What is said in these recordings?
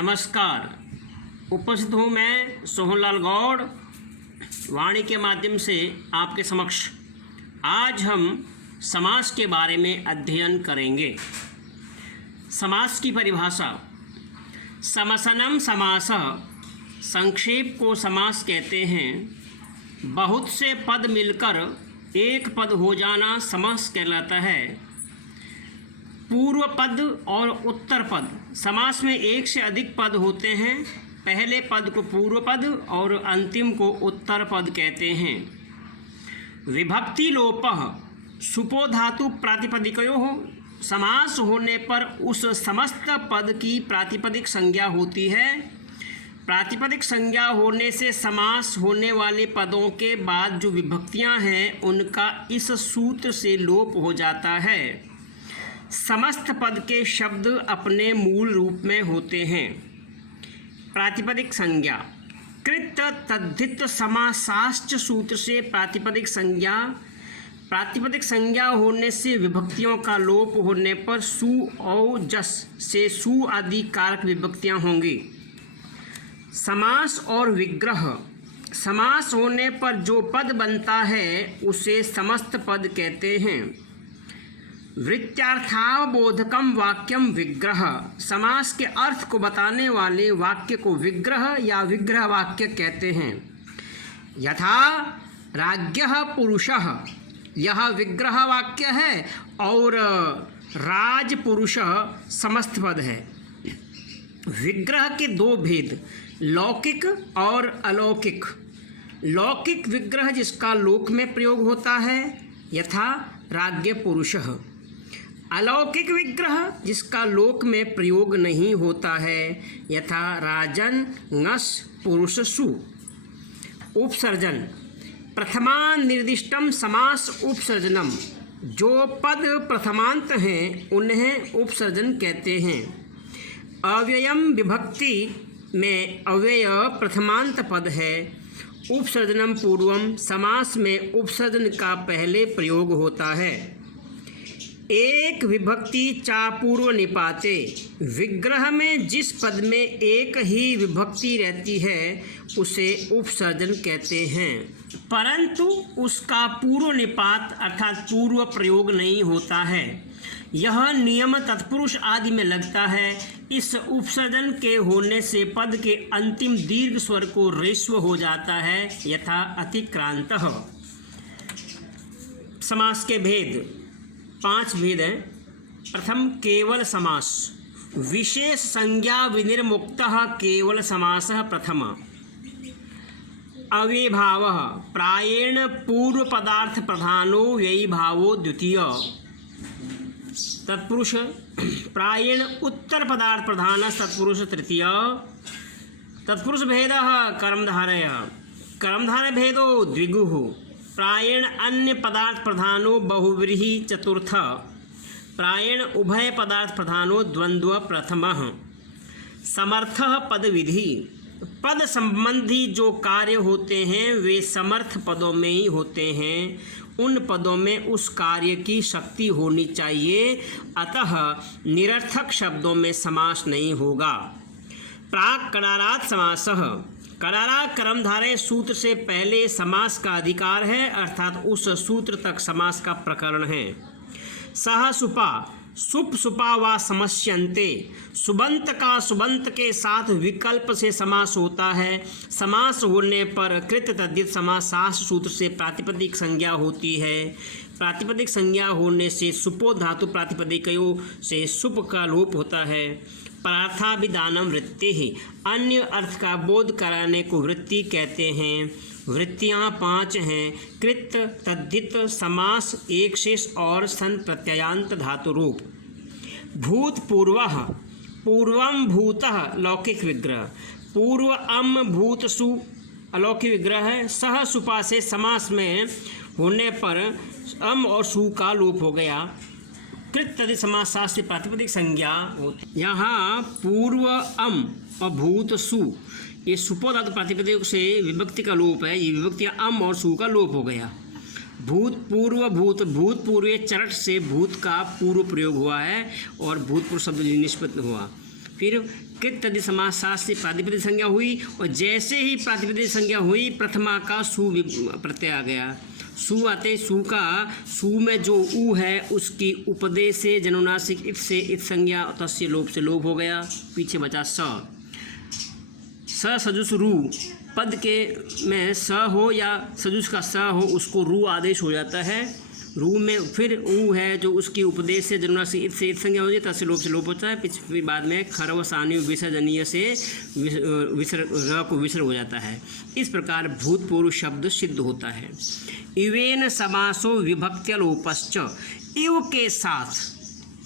नमस्कार। उपस्थित हूँ मैं सोहनलाल गौड़ वाणी के माध्यम से आपके समक्ष। आज हम समास के बारे में अध्ययन करेंगे। समास की परिभाषा। समसनम समासः, संक्षेप को समास कहते हैं। बहुत से पद मिलकर एक पद हो जाना समास कहलाता है। पूर्व पद और उत्तर पद। समास में एक से अधिक पद होते हैं। पहले पद को पूर्व पद और अंतिम को उत्तर पद कहते हैं। विभक्ति लोपः सुपो धातु प्रातिपदिकयोः। समास होने पर उस समस्त पद की प्रातिपदिक संज्ञा होती है। प्रातिपदिक संज्ञा होने से समास होने वाले पदों के बाद जो विभक्तियां हैं उनका इस सूत्र से लोप हो जाता है। समस्त पद के शब्द अपने मूल रूप में होते हैं। प्रातिपदिक संज्ञा। कृत तद्धित समासाश्च सूत्र से प्रातिपदिक संज्ञा होने से विभक्तियों का लोप होने पर सु औ जस से सु आदि कारक विभक्तियां होंगी। समास और विग्रह। समास होने पर जो पद बनता है उसे समस्त पद कहते हैं। वृत्त्यार्थावबोधकम वाक्यम विग्रह। समास के अर्थ को बताने वाले वाक्य को विग्रह या विग्रह वाक्य कहते हैं। यथा राज्ञः पुरुषः, यह विग्रह वाक्य है और राजपुरुषः समस्त पद है। विग्रह के दो भेद, लौकिक और अलौकिक। लौकिक विग्रह जिसका लोक में प्रयोग होता है, यथा राज्ञ पुरुषः। अलौकिक विग्रह जिसका लोक में प्रयोग नहीं होता है, यथा राजन ङस पुरुषसु। उपसर्जन। प्रथमान निर्दिष्टम समास उपसर्जनम। जो पद प्रथमांत हैं उन्हें उपसर्जन कहते हैं। अव्ययम विभक्ति में अव्यय प्रथमांत पद है। उपसर्जनम पूर्वम। समास में उपसर्जन का पहले प्रयोग होता है। एक विभक्ति चा पूर्व निपाते। विग्रह में जिस पद में एक ही विभक्ति रहती है उसे उपसर्जन कहते हैं, परंतु उसका पूर्व निपात अर्थात पूर्व प्रयोग नहीं होता है। यह नियम तत्पुरुष आदि में लगता है। इस उपसर्जन के होने से पद के अंतिम दीर्घ स्वर को ह्रस्व हो जाता है, यथा अतिक्रांतः। समास के भेद। 5 भेद हैं। प्रथम केवल समास। विशेष संज्ञा विनिर्मुक्तः केवल समासः प्रथम। अव्ययीभावः प्रायेण पूर्व पदार्थ प्रधानो व्ययीभावो द्वितीय। तत्पुरुष प्रायेण उत्तर पदार्थ प्रधानः तत्पुरुष तृतीय। तत्पुरुष भेदः कर्मधारयः। कर्मधारय भेदो द्विगुः। प्रायेण अन्य पदार्थ प्रधानो बहुव्रीहि चतुर्थ। प्रायेण उभय पदार्थ प्रधानो द्वंद्व प्रथमः। समर्थः पद विधि। पद संबंधी जो कार्य होते हैं वे समर्थ पदों में ही होते हैं। उन पदों में उस कार्य की शक्ति होनी चाहिए, अतः निरर्थक शब्दों में समास नहीं होगा। प्राक करारात समासः। करारा कर्मधारय सूत्र से पहले समास का अधिकार है, अर्थात उस सूत्र तक समास का प्रकरण है। सह सुपा। सुप सुपा व समस्यन्ते। सुबंत का सुबंत के साथ विकल्प से समास होता है। समास होने पर कृत तद्धित समासास सूत्र से प्रातिपदिक संज्ञा होती है। प्रातिपदिक संज्ञा होने से सुपो धातु प्रातिपदिकयों से सुप का लोप होता है। परार्थाभिधानम वृत्ति ही। अन्य अर्थ का बोध कराने को वृत्ति कहते हैं। वृत्तियाँ 5 हैं। कृत तद्धित समास एक शेष और सन प्रत्ययान्त धातु रूप। भूतपूर्वः। पूर्वम भूतः लौकिक विग्रह। पूर्व अम भूतसु अलौकिक विग्रह है। सह सुपा से समास में होने पर अम और सु का लोप हो गया। कृत तद्धित समास से प्रातिपदिक संज्ञा होती। यहाँ पूर्व अम और भूत सु, ये सुपो धातु प्रातिपदिक से विभक्ति का लोप है। ये विभक्तियाँ अम और सु का लोप हो गया। भूतपूर्व भूत। भूतपूर्व चरट से भूत का पूर्व प्रयोग हुआ है और भूतपूर्व शब्द निष्पन्न हुआ। फिर कृत तदि समास शास्त्र से प्रातिपदिक संज्ञा हुई और जैसे ही प्रातिपदिक संज्ञा हुई प्रथमा का सु प्रत्यय आ गया। सु आते सु का सु में जो उ है उसकी उपदेश से जनुनासिक इत से इत संज्ञा तस्य लोप से लोप हो गया। पीछे बचा स सजुस रू पद के में स हो या सजुस का स हो उसको रू आदेश हो जाता है। रू में फिर ऊ है जो उसकी उपदेश से जनुनासिक इत से इत संज्ञा हो जाती है तस्य लोप से लोप होता है। फिर बाद में खरव सानी विसर्जनीय से र को विसर्ग हो जाता है। इस प्रकार भूतपूर्व शब्द सिद्ध होता है। इवेन समासो विभक्त्यलोपश्च इव के साथ,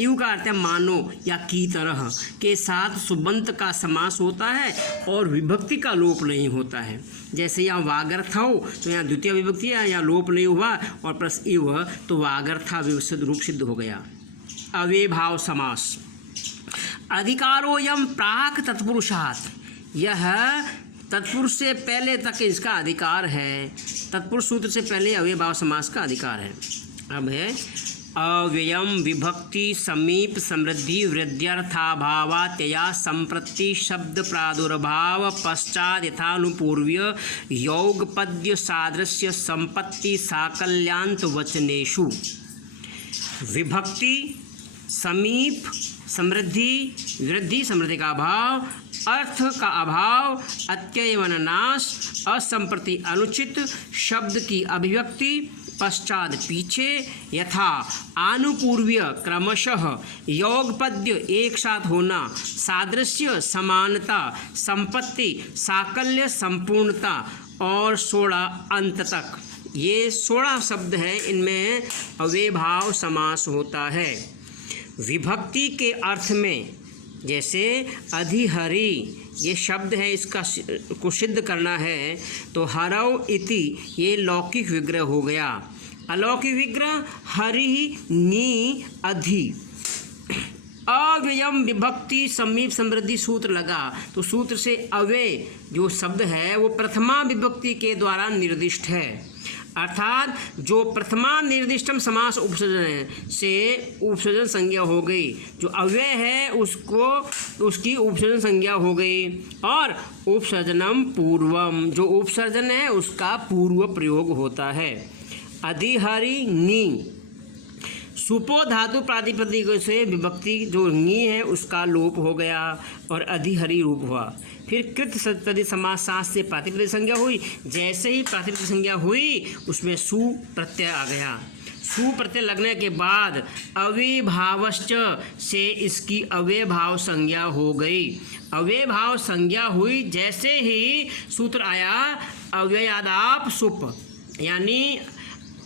इव का अर्थ है मानो या की तरह, के साथ सुबंत का समास होता है और विभक्ति का लोप नहीं होता है। जैसे यहाँ वागर्थ हो तो यहाँ द्वितीय विभक्ति है, यहाँ लोप नहीं हुआ और प्लस इव तो वागर्था रूप सिद्ध हो गया। अव्ययभाव समास। अधिकारोयम प्राक तत्पुरुषात्, यह तत्पुरुष से पहले तक इसका अधिकार है। तत्पुरुष सूत्र से पहले अव्ययभाव समास का अधिकार है। अब है अव्ययम विभक्ति समीप समृद्धि वृद्ध्यर्थाभावात्यया संप्रति शब्द प्रादुर्भाव पश्चात यथानुपूर्व्य योगपद्य सादृश्य संपत्ति साकल्यांत वचनेषु। विभक्ति समीप समृद्धि वृद्धि समृद्धि का अभाव, अर्थ का अभाव, अत्यय नाश, असंप्रति अनुचित, शब्द की अभिव्यक्ति, पश्चात पीछे, यथा आनुपूर्व्य क्रमशः, योगपद्य एक साथ होना, सादृश्य समानता, संपत्ति साकल्य संपूर्णता और 16 अंत तक। ये 16 शब्द हैं, इनमें अव्ययभाव समास होता है। विभक्ति के अर्थ में जैसे अधिहरि ये शब्द है, इसका को सिद्ध करना है तो हरव इति ये लौकिक विग्रह हो गया। अलौकिक विग्रह हरि नी अधि। अव्ययम विभक्ति समीप समृद्धि सूत्र लगा तो सूत्र से अव्यय जो शब्द है वो प्रथमा विभक्ति के द्वारा निर्दिष्ट है, अर्थात जो प्रथमा निर्दिष्टम समास उपसर्जन है से उपसर्जन संज्ञा हो गई। जो अव्यय है उसको उसकी उपसर्जन संज्ञा हो गई और उपसर्जनम पूर्वम जो उपसर्जन है उसका पूर्व प्रयोग होता है। अधिहरि नी सुपो धातु प्रातिपदिक से विभक्ति जो नी है उसका लोप हो गया और अधिहरि रूप हुआ। फिर कृत तदि समास शास्त्र से प्रातिपदिक संज्ञा हुई, जैसे ही प्रातिपदिक संज्ञा हुई उसमें सु प्रत्यय आ गया। सु प्रत्यय लगने के बाद अव्ययभावश्च से इसकी अव्ययभाव संज्ञा हो गई। अव्ययभाव संज्ञा हुई जैसे ही सूत्र आया अव्ययादाप सुप, यानी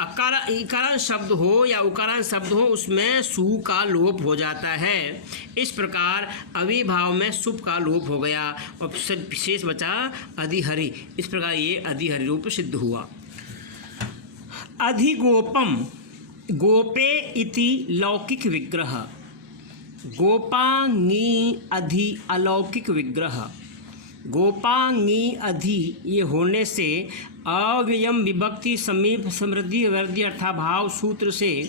इकारांत शब्द हो या उकारांत शब्द हो उसमें सु का लोप हो जाता है। इस प्रकार अविभाव में सुप का लोप हो गया और शेष बचा अधिहरि। इस प्रकार ये अधिहरि रूप सिद्ध हुआ। अधिगोपम गोपे इति लौकिक विग्रह। गोपांगी अधि अलौकिक विग्रह। गोपांगी अधि ये होने से अव्ययम विभक्ति समीप समृद्धि वृद्धि अर्थाभाव सूत्र से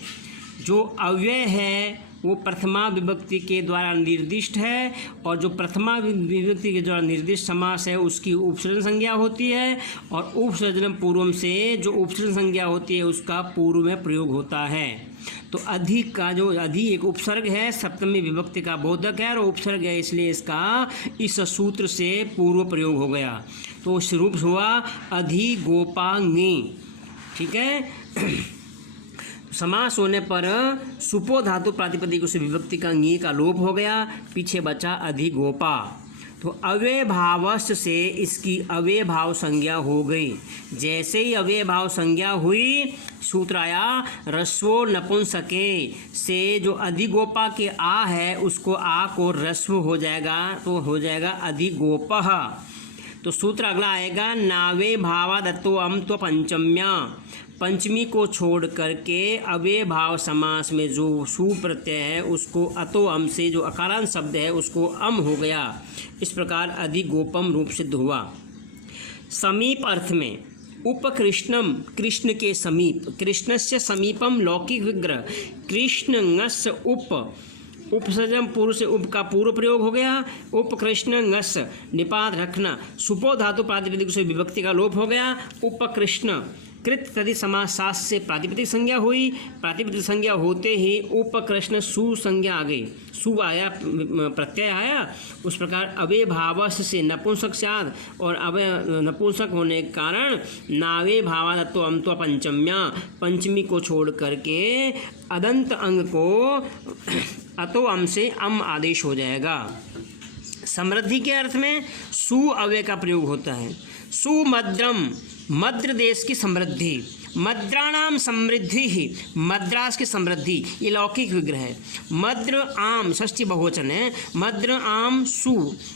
जो अव्यय है वो प्रथमा विभक्ति के द्वारा निर्दिष्ट है और जो प्रथमा विभक्ति के द्वारा निर्दिष्ट समास है उसकी उपसर्जन संज्ञा होती है और उपसर्जन पूर्वम से जो उपसर्जन संज्ञा होती है उसका पूर्व में प्रयोग होता है। तो अधि का जो अधि एक उपसर्ग है, सप्तमी विभक्ति का बोधक है और उपसर्ग है, इसलिए इसका इस सूत्र से पूर्व प्रयोग हो गया। तो इस रूप हुआ अधि गोपांगी। ठीक है। समास होने पर सुपो धातु प्रातिपदिक से विभक्ति का ंगी का लोप हो गया, पीछे बचा अधि गोपा। तो अव्ययभावस्य से इसकी अव्ययभाव संज्ञा हो गई। जैसे ही अव्ययभाव संज्ञा हुई सूत्र आया रस्वो नपुंसके से जो अधिगोपा के आ है उसको आ को रस्व हो जाएगा तो हो जाएगा अधिगोपः। तो सूत्र अगला आएगा नावे भावा दत्तो अम तो पंचम्या। पंचमी को छोड़ करके अव्यय भाव समास में जो सु प्रत्यय है उसको अतो अम से जो अकारांत शब्द है उसको अम हो गया। इस प्रकार अधिगोपम रूप सिद्ध हुआ। समीप अर्थ में उपकृष्णम कृष्ण के समीप, कृष्णस्य समीपम लौकिक विग्रह, कृष्णस्य उप उपसर्जन पूर्व से उप का पूर्व प्रयोग हो गया। उपकृष्ण ngस निपात रखना। सुपो धातु प्रातिपदिक से विभक्ति का लोप हो गया। उपकृष्ण कृत तदि समास सास से प्रातिपदिक संज्ञा हुई। प्रातिपदिक संज्ञा होते ही उपकृष्ण सु संज्ञा आ गई। सु आया, प्रत्यय आया। उस प्रकार अवे भावस से नपुंसक साध और अवे नपुंसक होने के कारण नावे भावादत्तो अमत्व पंचम्या पंचमी को छोड़ करके अदंत अंग को अतो अम से अम आदेश हो जाएगा। समृद्धि के अर्थ में सु अव्यय का प्रयोग होता है। सुमद्रम मद्र देश की समृद्धि। मद्राणाम समृद्धि ही मद्रास की समृद्धि, ये लौकिक विग्रह है। मद्र आम षष्ठी बहुवचन है। मद्र आम सु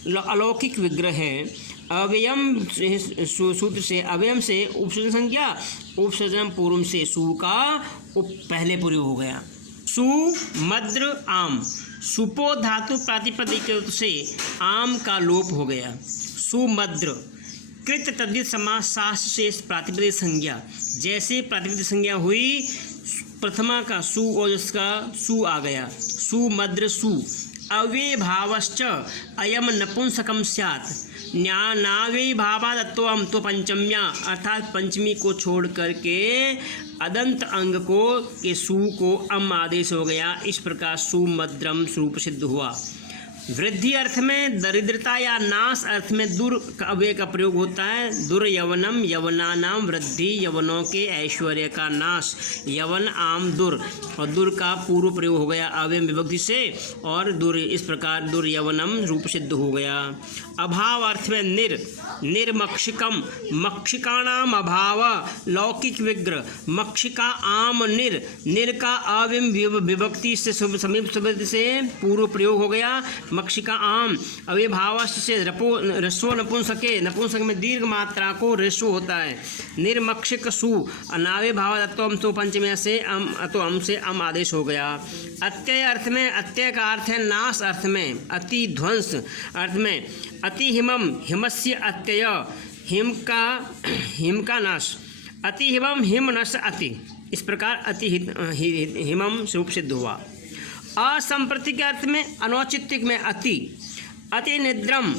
अलौकिक विग्रह है। अव्ययम सूत्र से अव्ययम से उपसर्जन संज्ञा, उपसर्जन पूर्व से सु का पहले प्रयोग हो गया। सु मद्र आम, सुपो धातु प्रातिपदिक से आम का लोप हो गया। सुमद्र कृत तद्धित समास सास से प्रातिपदिक संज्ञा, जैसे प्रातिपदिक संज्ञा हुई प्रथमा का सु और उसका सु आ गया। सुमद्र सु। अव्यय भावश्च अयम नपुंसकम स्यात्। नावे भावादत्तो अम तो पंचम्या, अर्थात पंचमी को छोड़ करके अदंत अंग को के सु को अम आदेश हो गया। इस प्रकार सुमद्रम स्वरूप सिद्ध हुआ। वृद्धि अर्थ में दरिद्रता या नाश अर्थ में दुर अव्यय का प्रयोग होता है। दुर यवनम यवनानाम वृद्धि, यवनों के ऐश्वर्य का नाश। यवन आम दुर, और दुर का पूर्व प्रयोग हो गया अव्यय विभक्ति से, और दुर इस प्रकार दुर यवनम रूप सिद्ध हो गया। अभाव अर्थ में निर्मक्षिकम, मक्षिकाणाम अभाव लौकिक विग्रह। मक्षिका आम निर का अव्यय विभक्ति से समीप शब्द से पूर्व प्रयोग हो गया। मक्षिका आम अव्यय भाव से रस्व नपुंसके, नपुंसक में दीर्घ मात्रा को रस्व होता है। निर्मक्षिक सु अनावे भाव अत्वम तो पंचमी से अम अतो अम से अम आदेश हो गया। अत्यय अर्थ में, अत्यय का अर्थ है नाश अर्थ में, अति ध्वंस अर्थ में। अति हिमम हिमस्य अत्यय, हिम का नाश। अति हिमम हिम नश अति, इस प्रकार अति हिमम स्वरूप सिद्ध हुआ। असंप्रति के अर्थ में अनौचित्यक में अति। अति निद्रम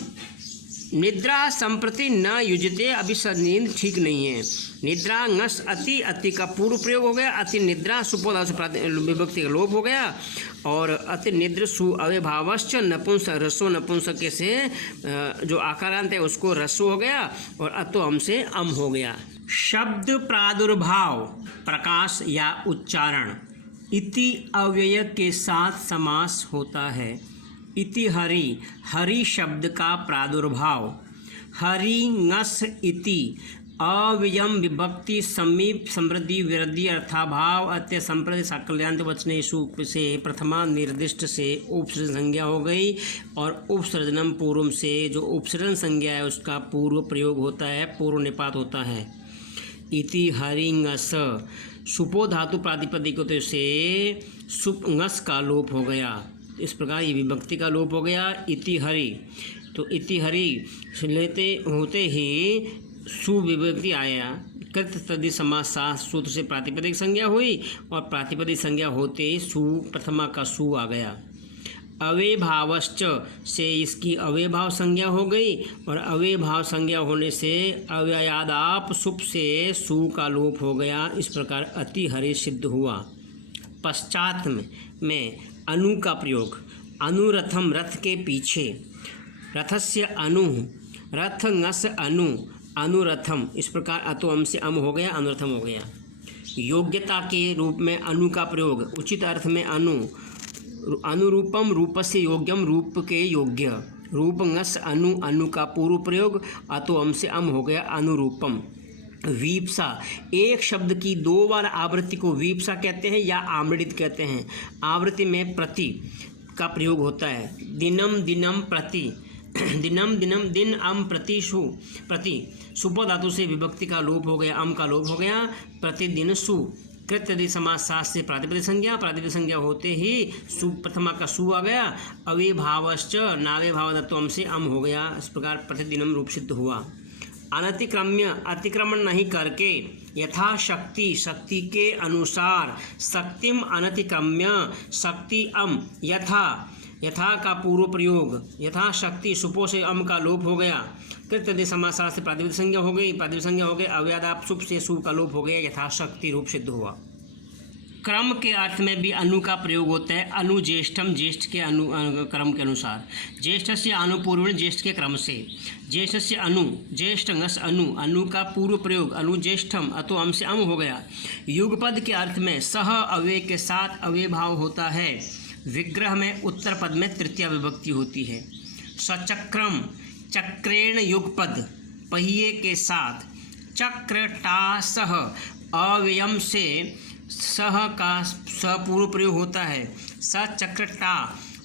निद्रा संप्रति न युजते, अभी नींद ठीक नहीं है। निद्रा ngस अति, अति का पूर्व प्रयोग हो गया। अति निद्रा सुपोधा से विभक्ति का लोप हो गया। और अति निद्र सु अव्यय भावश्च नपुंसक रसो नपुंसक के से जो आकारांत है उसको रसो हो गया, और अतो अम से अम हो गया। शब्द प्रादुर्भाव प्रकाश या उच्चारण इति अव्यय के साथ समास होता है। इति हरि, हरि शब्द का प्रादुर्भाव। हरि ngस इति अव्ययम विभक्ति समीप समृद्धि वृद्धि अर्थाभाव अत्य संप्रति साकल्यांत वचनेषु से प्रथमा निर्दिष्ट से उपसर्जन संज्ञा हो गई, और उपसर्जनम पूर्व से जो उपसर्जन संज्ञा है उसका पूर्व प्रयोग होता है, पूर्व निपात होता है। इति हरि ngस, सुपो धातु प्रातिपदिक से सुप ngस का लोप हो गया। इस प्रकार ये विभक्ति का लोप हो गया। इति हरि, तो इति हरि लेते होते ही सु विभक्ति आया। कृत तदि समास सास सूत्र से प्रातिपदिक संज्ञा हुई, और प्रातिपदिक संज्ञा होते ही सु प्रथमा का सु आ गया। अव्यय भावश्च से इसकी अव्यय भाव संज्ञा हो गई, और अव्यय भाव संज्ञा होने से अव्ययादाप सुप से सु का लोप हो गया। इस प्रकार अति हरि सिद्ध हुआ। पश्चात में अनु का प्रयोग। अनुरथम रथ के पीछे। रथस्य अनु, रथ ngस अनु, अनुरथम। इस प्रकार अतो अम से अम हो गया, अनुरथम हो गया। योग्यता के रूप में अनु का प्रयोग। उचित अर्थ में अनु। अनुरूपम रूपस्य योग्यम, रूप के योग्य। रूप ngस अनु, अनु का पूर्व प्रयोग। अतो अम से अम हो गया, अनुरूपम। वीप्सा, एक शब्द की दो बार आवृत्ति को वीप्सा कहते हैं या आमृत कहते हैं। आवृत्ति में प्रति का प्रयोग होता है। दिनम दिनम प्रति, दिनम दिनम दिन अम प्रति सु, प्रति सुपो धातु से विभक्ति का लोप हो गया, अम का लोप हो गया। प्रतिदिन सु कृत यदि समास सास से प्रातिपदिक संज्ञा, प्रातिपदिक संज्ञा होते ही सु प्रथमा का सु आ गया। अव्यय भावश्च नावे भावदत्तो अम से अम हो गया। इस प्रकार प्रतिदिनम रूप सिद्ध हुआ। अनतिक्रम्य, अतिक्रमण नहीं करके। यथा शक्ति, शक्ति के अनुसार, शक्तिम अनतिक्रम्य, शक्ति अम, यथा, यथा का पूर्व प्रयोग, यथा शक्ति, सुपो से अम का लोप हो गया, कृत समासार से प्रातिपदिक संज्ञा हो गई, प्रातिपदिक संज्ञा हो गई, अव्यादाप सुप से सु का लोप हो गया, यथाशक्ति रूप सिद्ध हुआ। क्रम के अर्थ में भी अनु का प्रयोग होता है। अनु ज्येष्ठम, ज्येष्ठ के क्रम के अनुसार, ज्येष्ठ से अनुपूर्वण, ज्येष्ठ के क्रम से, ज्येष्ठ से अनु, ज्येष्ठ अंगस अनु, अनु का पूर्व प्रयोग, अनु ज्येष्ठम, अतो अम से अम हो गया। युगपद के अर्थ में सह अव्यय के साथ अव्यय भाव होता है। विग्रह में उत्तर पद में तृतीया विभक्ति होती है। सचक्रम, चक्रेण युगपद, पहिए के साथ, चक्र टा सह, अव्ययम से सह का सपूर्व प्रयोग होता है। सचक्र टा,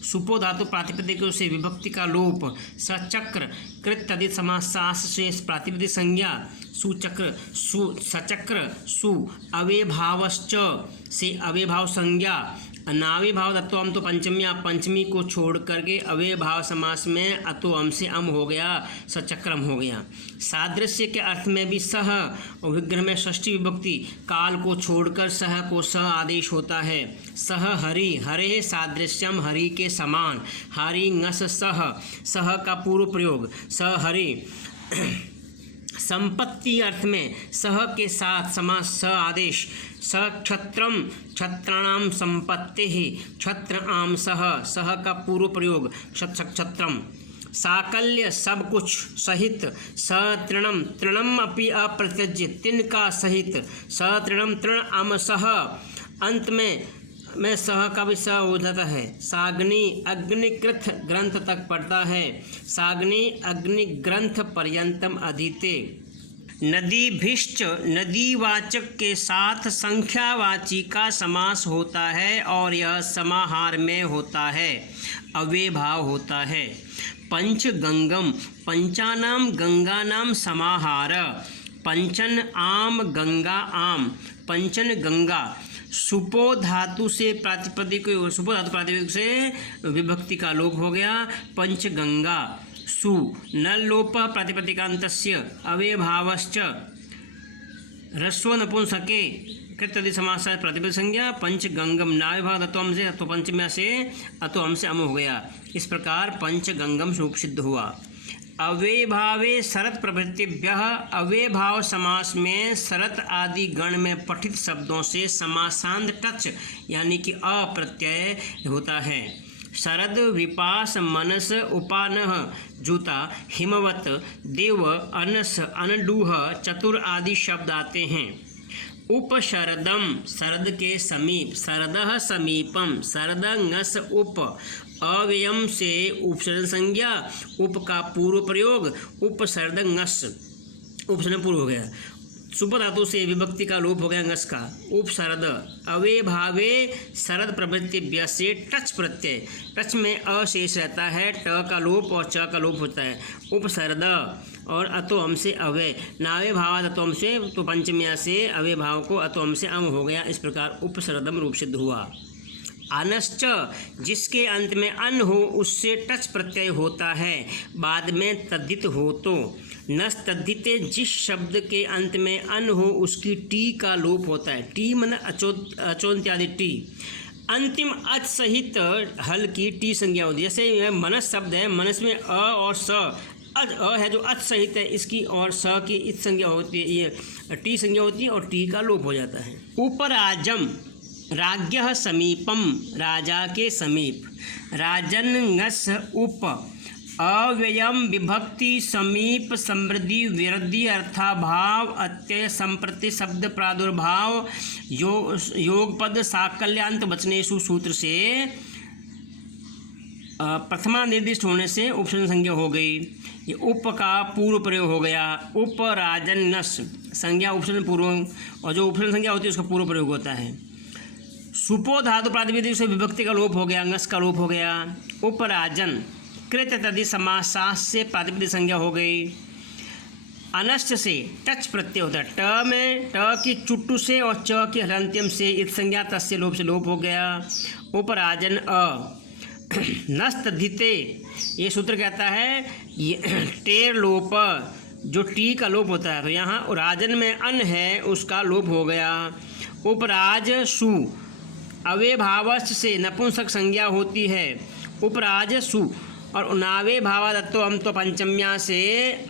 सुपो धातु प्रातिपदिक से विभक्ति का लोप, सचक्र, कृत तदित समासास से प्रातिपदिक संज्ञा, सुचक्र, सु, सचक्र, सु, अव्यभावश्च से अव्यभाव संज्ञा, अनाव्य भाव अत्वम तो पंचमी, पंचमी को छोड़ करके अव्यय भाव समास में अतो अम से अम हो गया, सचक्रम हो गया। सादृश्य के अर्थ में भी सह, और विग्रह में षष्ठी विभक्ति, काल को छोड़कर सह को स आदेश होता है। सह हरि, हरे सादृश्यम, हरि के समान, हरि ngस सह, सह का पूर्व प्रयोग, स हरि। संपत्ति अर्थ में सह के साथ समास स आदेश, स क्षत्रम, क्षत्राणाम संपत्ति ही, क्षत्र आम सह, सह का पूर्व प्रयोग, क्षत्रम। साकल्य, सब कुछ सहित, सतृणम, तृणम अपि अप्रत्यज्य, तिनका सहित, सतृणम तृण आम सह, अंत में सह का भी स हो जाता है। साग्नि, अग्निकृत ग्रंथ तक पढ़ता है, साग्नि अग्नि ग्रंथ पर्यंतम अधीते। नदीभिश्च, नदीवाचक के साथ संख्यावाची का समास होता है और यह समाहार में होता है, अव्यय भाव होता है। पंचगंगम, पंचानाम गंगानाम समाहार, पंचन आम गंगा आम, पंचन गंगा। सुपो धातु से प्रातिपदिक, सुपो धातु प्रातिपदिक से विभक्ति का लोप हो गया, पंचगंगा। सु, न लोप प्रातिपदिकान्तस्य, अव्ययभावश्च, ह्रस्व नपुंसके, कृत समास प्रतिपद संज्ञा, पंचगंगम, नाविभाव अत्वम से, अतो पंचम्या से अतो हम से अम हो गया। इस प्रकार पंचगंगम रूप सिद्ध हुआ। अव्ययभावे शरत प्रभृतिभ्यः, अव्ययभाव समास में शरत आदि गण में पठित शब्दों से समासांत टच यानी कि अप्रत्यय होता है। शरद, विपास, मनस, उपानह, जूता, हिमवत, देव, अनस, अनडूह, चतुर आदि शब्द आते हैं। उपशरदम, शरद के समीप, शरदः समीपम, शरदंगस उप, अव्ययम से उपसर्जन संज्ञा, उप का पूर्व प्रयोग, उपसर्जंगस, उपसर्जन पूर्व हो गया। सुप धातु से विभक्ति का लोप हो गया ngस का, उपसरद। अव्यय भावे शरद प्रभृतिभ्य से टच प्रत्यय, टच में अशेष रहता है, ट का लोप और च का लोप होता है। उपसरद और अतो अम से अव्यय, नाव्य भाव अतो अम से, तो पंचम्या से अव्यय भाव को अतो अम से अम हो गया। इस प्रकार उपसरदम रूप सिद्ध हुआ। अनश्च, जिसके अंत में अन हो उससे टच प्रत्यय होता है, बाद में तद्धित हो तो। नस तद्धिते, जिस शब्द के अंत में अन हो उसकी टी का लोप होता है। टी मन अचोन्त्यादि टी। अंतिम अच सहित हल की टी संज्ञा होती है। जैसे मनस शब्द है, मनस में अ और स, अ है जो अच सहित है इसकी, और स की इत संज्ञा होती है, ये टी संज्ञा होती है और टी का लोप हो जाता है। उपराजम, राज्ञः समीपम, राजा के समीप। राजन्ngस उप, अव्ययम विभक्ति समीप समृद्धि वृद्धि अर्थाभाव अत्यय संप्रति शब्द प्रादुर्भाव योगपद साकल्यांत वचनेषु सूत्र से प्रथमा निर्दिष्ट होने से उपसर्जन संज्ञा हो गई। ये उप का पूर्व प्रयोग हो गया। उपराजन्नस संज्ञा उपसर्जन पूर्व, और जो उपसर्जन संज्ञा होती है उसका पूर्व प्रयोग होता है। सुपो धातु प्रातिपदिक से विभक्ति का लोप हो गया, ngस का लोप हो गया। उपराजन कृत तदि समासास से प्रातिपदिक संज्ञा हो गई। अनश्च से टच प्रत्यय होता है, ट में ट की चुट्टू से और च की हलंत्यम से इत संज्ञा तस्य लोप से लोप हो गया। उपराजन अ। नस्त धिते, ये सूत्र कहता है टेर लोप, जो टी का लोप होता है, तो यहाँ राजन में अन है उसका लोप हो गया। उपराज सु अव्यभावस्थ से नपुंसक संज्ञा होती है, उपराज सु, और उनावे भावाद अतो अम तो पंचम्या से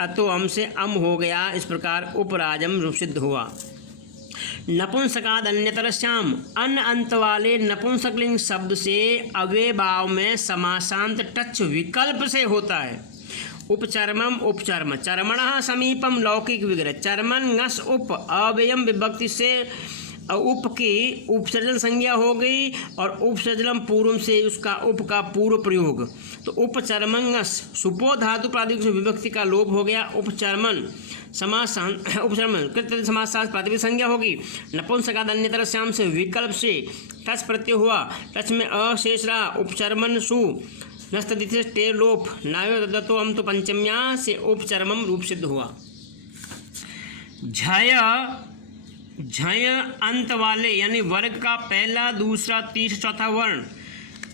अतो अम से अम हो गया, इस प्रकार उपराजम रूप सिद्ध हुआ। नपुंसकाद अन्यतरस्याम, अन अंत वाले नपुंसकलिंग शब्द से अव्यभाव में समासांत टच विकल्प से होता है। उपचर्मम उपचर्म, चर्मणः समीपम लौकिक विग्रह, चर्मन ngस उप अव्ययम विभक्ति से उप की उपसर्जन संज्ञा हो गई और उपसर्जनम पूर्व से उसका उप का पूर्व प्रयोग, तो उपचर्मंगस सुपो धातु प्रातिपदिक से विभक्ति का लोप हो गया। उपचर्मन समासान उपचर्मन कृत समासांत प्रातिपदिक संज्ञा होगी। नपुंसकाद अन्यतर श्याम से विकल्प से टच प्रत्यय हुआ, टच में अशेष रहा। उपचर्मन सु नस्तदिति टे लोप, नावे दत्तो हम तो पंचम्या से उपचर्मम रूप सिद्ध हुआ। झय, झय अंत वाले यानी वर्ग का पहला दूसरा तीसरा चौथा वर्ण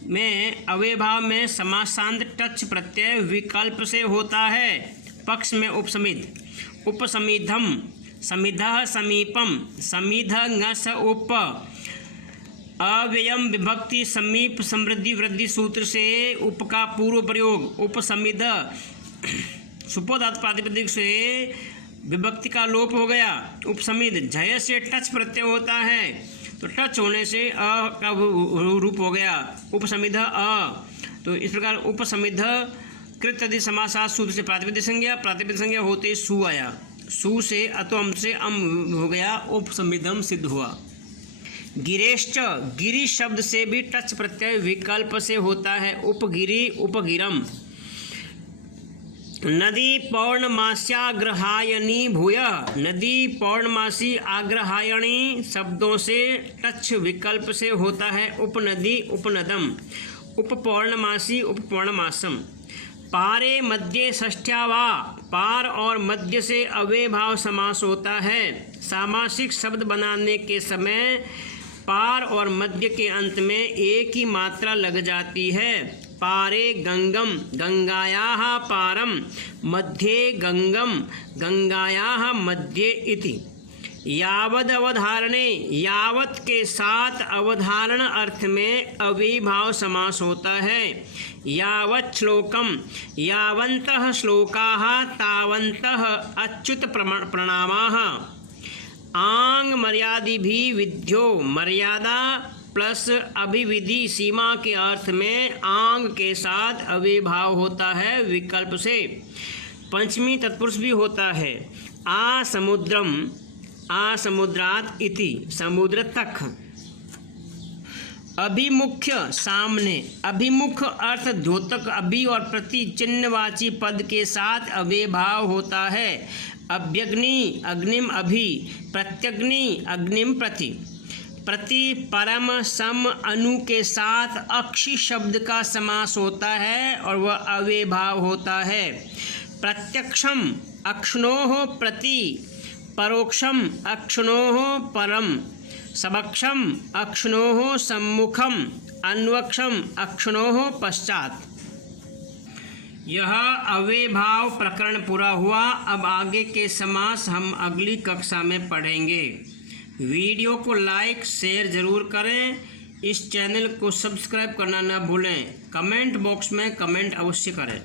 में अव्ययभाव में समासांत टच प्रत्यय विकल्प से होता है। पक्ष में उपसमिध, उपसमिधम, समिधः समीपम, समिध ngस उप अव्ययम विभक्ति समीप समृद्धि वृद्धि सूत्र से उप का पूर्व प्रयोग। उपसमिध सुपोधातु प्रातिपदिक से विभक्ति का लोप हो गया। उपसमिध झय से टच प्रत्यय होता है, तो टच होने से अ का रूप हो गया उपसमिध अ। तो इस प्रकार उपसमिध कृत आदि समासात सूत्र से प्रातिपदिक संज्ञा, प्रातिपदिक संज्ञा होते सु आया, सु से अतो अम से अम हो गया, उपसमिधम सिद्ध हुआ। गिरेश्च, गिरी शब्द से भी टच प्रत्यय विकल्प से होता है। उपगिरी उपगिरम। नदी पौर्णमास्याग्रहायणी भूय, नदी पौर्णमासी आग्रहायणी शब्दों से टच विकल्प से होता है। उपनदी उपनदम, उपपौर्णमासी उपपौर्णमासम। पारे मध्य षष्ठ्या वा, पार और मध्य से अव्ययभाव समास होता है। सामासिक शब्द बनाने के समय पार और मध्य के अंत में एक ही मात्रा लग जाती है। पारे गंगम, गंगायाः पारम, मध्ये गंगम, गंगायाः मध्ये इति। यावद अवधारणे, यावत के साथ अवधारण अर्थ में अव्ययभाव समास होता है। यावत् श्लोकम, यावन्तः श्लोकाः, तावन्तः अच्युत प्रणामाः। आंग मर्यादि भी विध्यो, मर्यादा प्लस अभिविधि सीमा के अर्थ में आंग के साथ अव्ययभाव होता है विकल्प से। पंचमी तत्पुरुष भी होता है। आ समुद्रम, आ समुद्रात इति, समुद्र तक। अभिमुख्य सामने, अभिमुख अर्थ द्योतक अभि और प्रति चिन्हवाची पद के साथ अव्ययभाव होता है। अभ्यग्नि अग्निम अभि, प्रत्यग्नि अग्निम प्रति। प्रति परम सम अनु के साथ अक्षि शब्द का समास होता है और वह अव्ययभाव होता है। प्रत्यक्षम अक्षणोः प्रति, परोक्षम अक्षणोः परम, समक्षम अक्षणोः सम्मुखम, अन्वक्षम अक्षणोः पश्चात। यह अव्ययभाव प्रकरण पूरा हुआ। अब आगे के समास हम अगली कक्षा में पढ़ेंगे। वीडियो को लाइक शेयर ज़रूर करें। इस चैनल को सब्सक्राइब करना न भूलें। कमेंट बॉक्स में कमेंट अवश्य करें।